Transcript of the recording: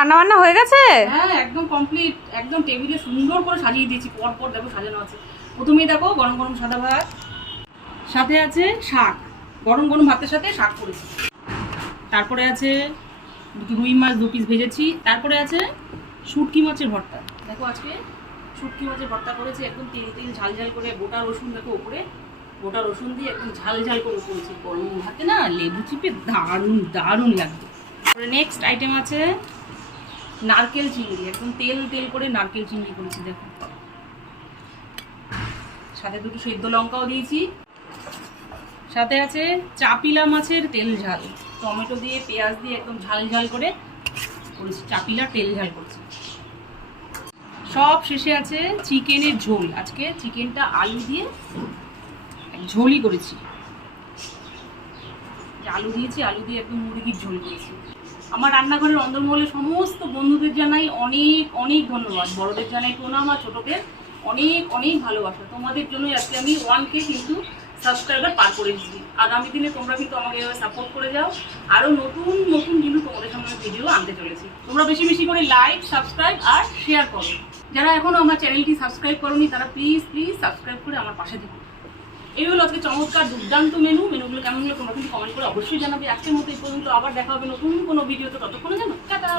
রান্না বান্না হয়ে গেছে? হ্যাঁ একদম কমপ্লিট, একদম টেবিলে সুন্দর করে সাজিয়ে দিয়েছি, পর পর দেখো সাজানো আছে। প্রথমেই দেখো গরম গরম সাদা ভাত, সাথে আছে শাক, গরম গরম ভাতের সাথে শাক করেছি। তারপরে আছে রুই মাছ 2 পিস ভেজেছি। তারপরে আছে শুটকি মাছের ভর্তা। দেখো আজকে শুটকি মাছের ভর্তা করেছি, একদম তেল তেল ঝাল ঝাল করে। গোটা রসুন দেখো উপরে, গোটা রসুন দিয়ে একদম ঝাল ঝাল করে করেছি। গরম ভাতে না লেবু চিপে দারুণ দারুণ লাগবে। তারপরে নেক্সট আইটেম আছে নারকেল চিংড়ি, একদম তেল তেল করে নারকেল চিংড়ি করেছি দেখো। সাথে 2টো সেদ্ধ লঙ্কাও দিয়েছি। সাথে আছে চাপিলা মাছের তেল ঝাল, টমেটো দিয়ে পেঁয়াজ দিয়ে একদম ঝাল ঝাল করে করেছি, চাপিলা তেল ঝাল করছি। সব শেষে আছে চিকেনের ঝোল। আজকে চিকেনটা আলু দিয়ে ঝোলই করেছি, আলু দিয়েছি, আলু দিয়ে একদম মুরগির ঝোল করেছি। আমার রান্নাঘরের অন্দরমহলের সমস্ত বন্ধুদের জানাই অনেক অনেক ধন্যবাদ। বড়দের জানাই প্রণাম, আর ছোটদের অনেক অনেক ভালোবাসা। তোমাদের জন্যই আজকে আমি 1K কিন্তু সাবস্ক্রাইবার পার করে দিচ্ছি। আগামী দিনে তোমরা কিন্তু আমাকে এভাবে সাপোর্ট করে যাও। আরও নতুন নতুন কিন্তু তোমাদের সামনে ভিডিও আনতে চলেছি। তোমরা বেশি বেশি করে লাইক, সাবস্ক্রাইব আর শেয়ার করো। যারা এখনও আমার চ্যানেলটি সাবস্ক্রাইব করোনি তারা প্লিজ প্লিজ সাবস্ক্রাইব করে আমার পাশে থেকো। এই হলো আজকে চমৎকার দুর্দান্ত মেনুগুলো কেমন হলো তোমরা কিন্তু কমেন্ট করে অবশ্যই জানাবে। আজকের মতো এই পর্যন্ত, আবার দেখা হবে নতুন কোনো ভিডিওতে। ততক্ষণে জানো টাটা।